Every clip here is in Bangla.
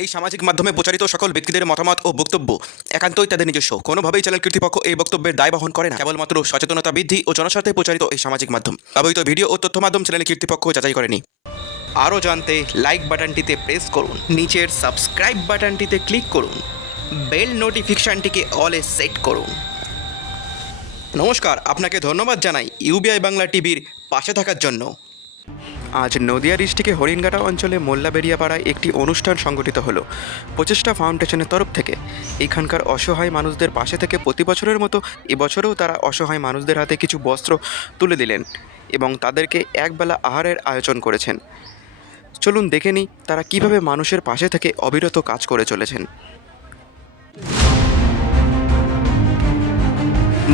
এই সামাজিক মাধ্যমে প্রচারিত সকল ব্যক্তিদের মতামত ও বক্তব্য একান্তই তাদের নিজস্ব। কোনোভাবেই চ্যানেল কর্তৃপক্ষ এই বক্তব্যের দায় বহন করে না। কেবলমাত্র সচেতনতা বৃদ্ধি ও জনস্বার্থে প্রচারিত এই সামাজিক মাধ্যম। ব্যবহৃত ভিডিও ও তথ্য মাধ্যম চ্যানেল কর্তৃপক্ষ যাচাই করেনি। আরও জানতে লাইক বাটনটিতে প্রেস করুন। নিচের সাবস্ক্রাইব বাটনটিতে ক্লিক করুন। বেল নোটিফিকেশনটিকে অলে সেট করুন। নমস্কার, আপনাকে ধন্যবাদ জানাই ইউবিআই বাংলা টিভির পাশে থাকার জন্য। আজ নদিয়া ডিস্ট্রিক্টে হরিণঘাটা অঞ্চলে মোল্লাবেরিয়াপাড়ায় একটি অনুষ্ঠান সংগঠিত হলো। প্রচেষ্টা ফাউন্ডেশনের তরফ থেকে। এখানকার অসহায় মানুষদের পাশে থেকে প্রতি বছরের মতো এবছরেও তারা অসহায় মানুষদের হাতে কিছু বস্ত্র তুলে দিলেন এবং তাদেরকে একবেলা আহারের আয়োজন করেছেন। চলুন দেখে নিই তারা কীভাবে মানুষের পাশে থেকে অবিরত কাজ করে চলেছেন।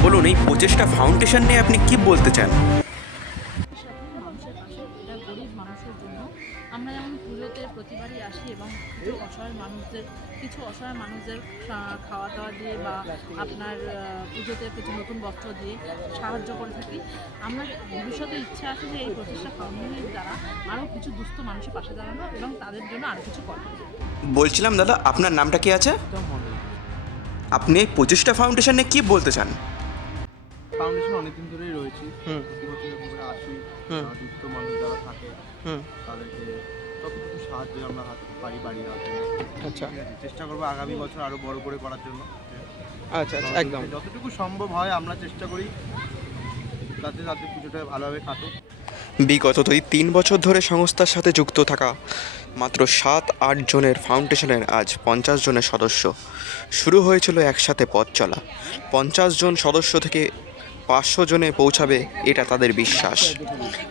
বলুন, এই প্রচেষ্টা ফাউন্ডেশন নিয়ে আপনি কি বলতে চান? কিছু অসহায় মানুষদের কিছু অসহায় মানুষদের খাওয়া দাওয়া দিয়ে বা আপনার পুজোতে কিছু নতুন বস্ত্র দিয়ে সাহায্য করে থাকি। আমরা ভবিষ্যতে ইচ্ছা আছে যে এই প্রচেষ্টা ফাউন্ডেশনের দ্বারা আরও কিছু দুস্থ মানুষের পাশে দাঁড়ানো এবং তাদের জন্য আরও কিছু করা। বলছিলাম দাদা আপনার নামটা কি আছে? আপনি এই প্রচেষ্টা ফাউন্ডেশন কি বলতে চান? ফাউন্ডেশন অনেকদিন ধরেই রয়েছি। আসি। হুম। মানুষ যারা থাকে হুম। তাদেরকে যতটুকু সাহায্য আমরা হাতে পারি বাড়ি আচ্ছা। চেষ্টা করব আগামী বছর আরও বড় করে করার জন্য। আচ্ছা আচ্ছা একদম। যতটুকু সম্ভব হয় আমরা চেষ্টা করি যাতে তাদের পুজোটা ভালোভাবে কাটুক। বিগত দুই তিন বছর ধরে সংস্থার সাথে যুক্ত থাকা মাত্র সাত আট জনের ফাউন্ডেশনের আজ পঞ্চাশ জনের সদস্য। শুরু হয়েছিল একসাথে পথ চলা। পঞ্চাশ জন সদস্য থেকে পাঁচশো জনে পৌঁছাবে এটা তাদের বিশ্বাস।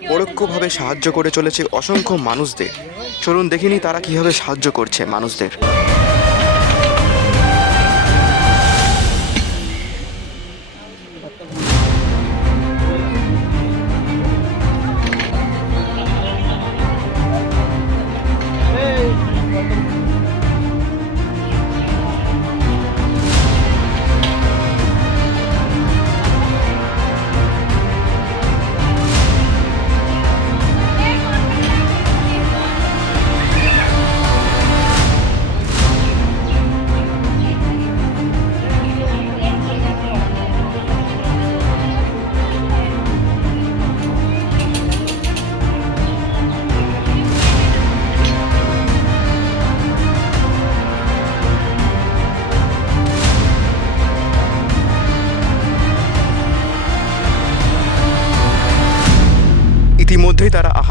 পরোক্ষভাবে সাহায্য করে চলেছে অসংখ্য মানুষদের। চলুন দেখিনি তারা কীভাবে সাহায্য করছে মানুষদের।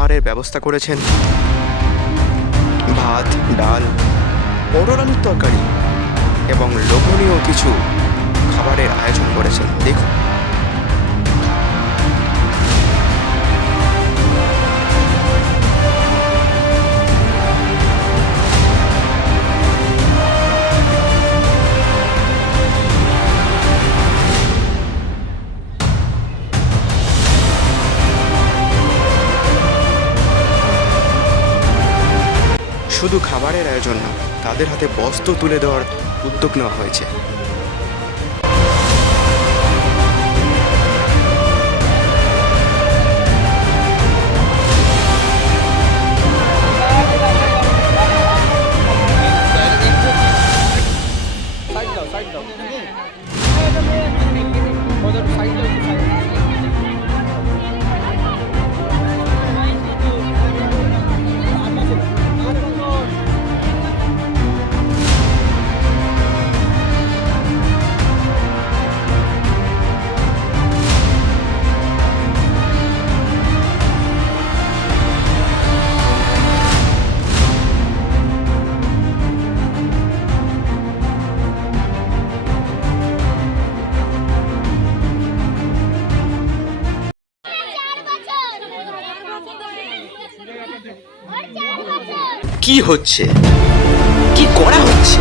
আহারের ব্যবস্থা করেছেন। ভাত, ডাল পটল আলুর তরকারি এবং লোভনীয় কিছু খাবারের আয়োজন করেছেন। দেখুন। শুধু খাবারের আয়োজন না তাদের হাতে বস্ত্র তুলে দেওয়ার উদ্যোগ নেওয়া হয়েছে। কি হচ্ছে? কি করা হচ্ছে?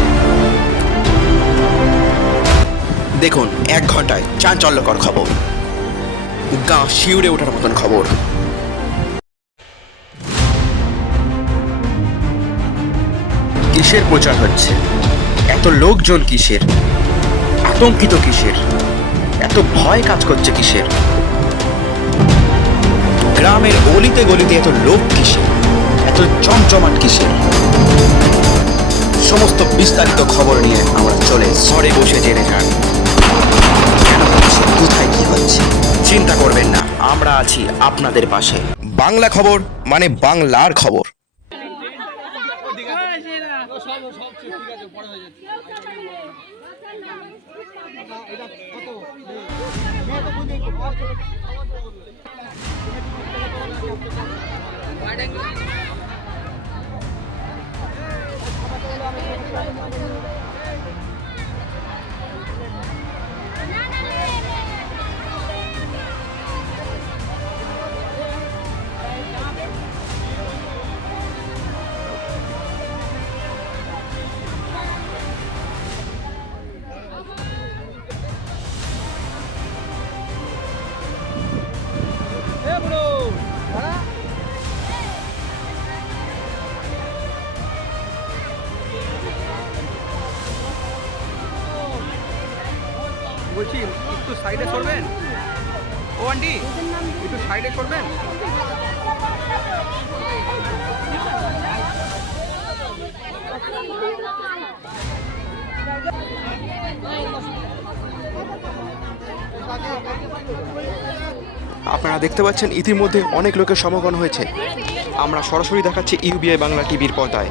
দেখুন, এক ঘন্টায় চাঞ্চল্যকর খবর। গা শিউরে ওঠার মতন খবর। কিসের প্রচার হচ্ছে? এত লোকজন কিসের? আতঙ্কিত কিসের? এত ভয় কাজ করছে কিসের? গ্রামের অলিতে গলিতে এত লোক কিসের? এত জমজমাট কিসের? সমস্ত বিস্তারিত খবর নিয়ে আমরা চলে। ঘরে বসে জেনে যান। কেন হচ্ছে কোথায় কি হচ্ছে? চিন্তা করবেন না আমরা আছি আপনাদের পাশে। বাংলা খবর মানে বাংলার খবর। Ebro! সাইডে সরবেন? ও, আন্টি, একটু সাইডে সরবেন? আপনারা দেখতে পাচ্ছেন, ইতিমধ্যে অনেক লোকের সমাগম হয়েছে। আমরা সরাসরি দেখাচ্ছি ইউবিআই বাংলা টিভির পর্দায়।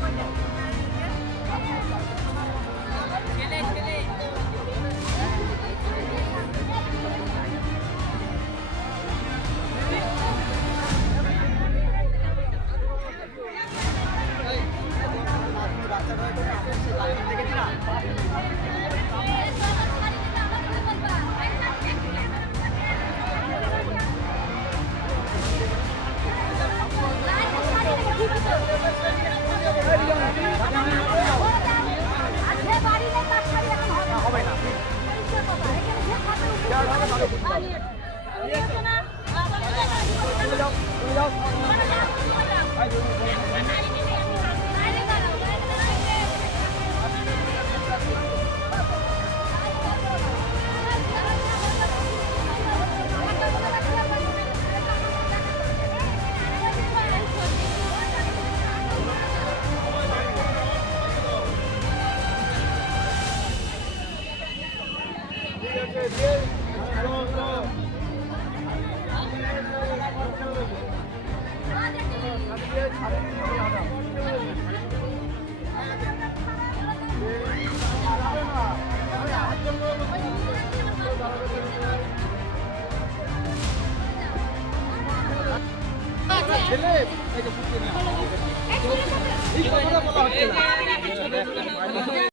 বলা হচ্ছে না